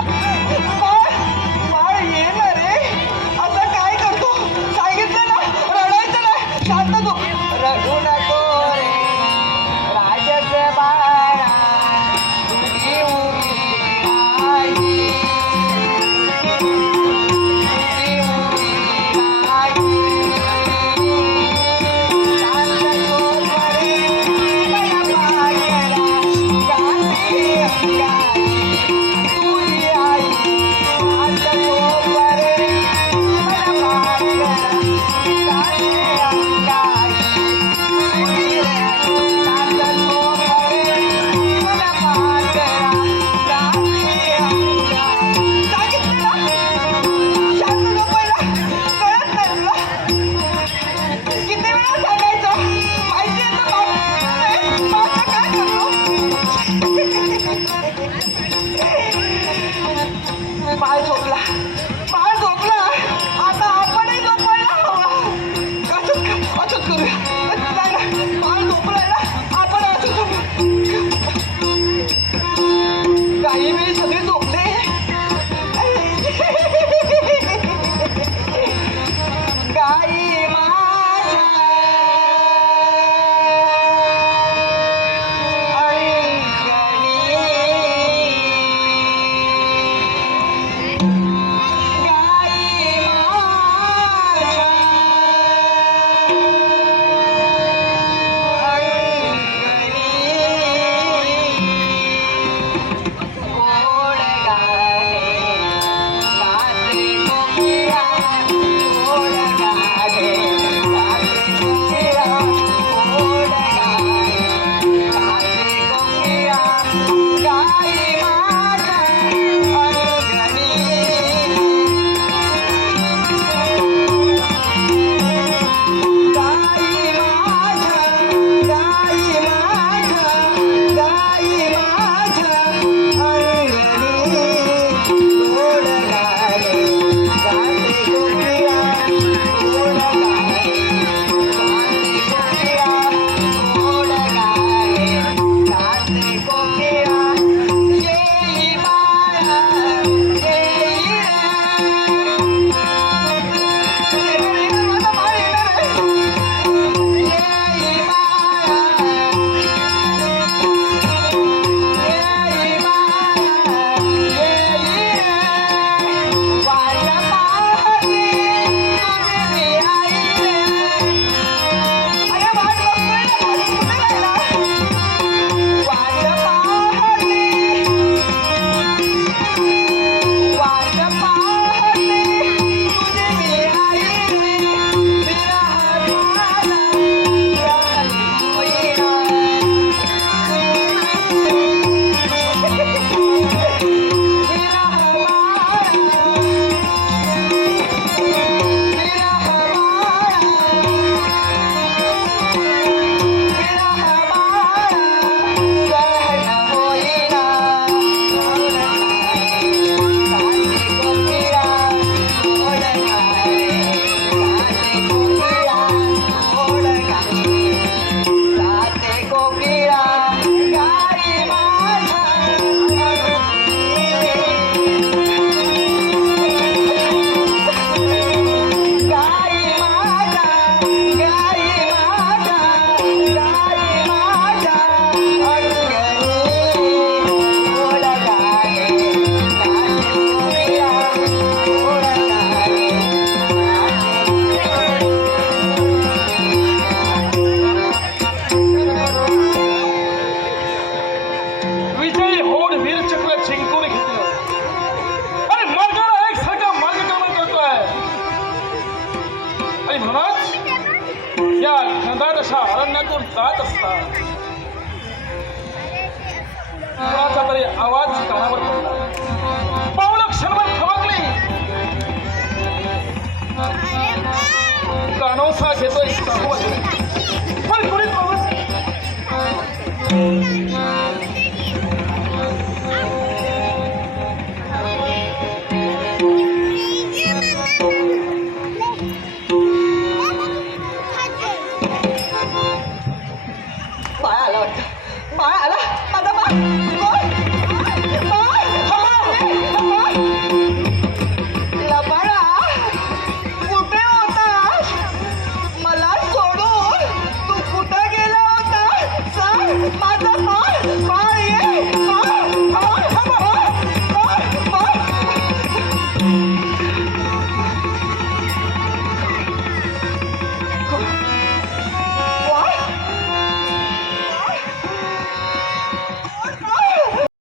Oh, गात असतात कुणाचा तरी आवाज कानावर पडला. पावलं क्षणभर थबकली कानोसा घेतोय. पण कुणीच पाऊस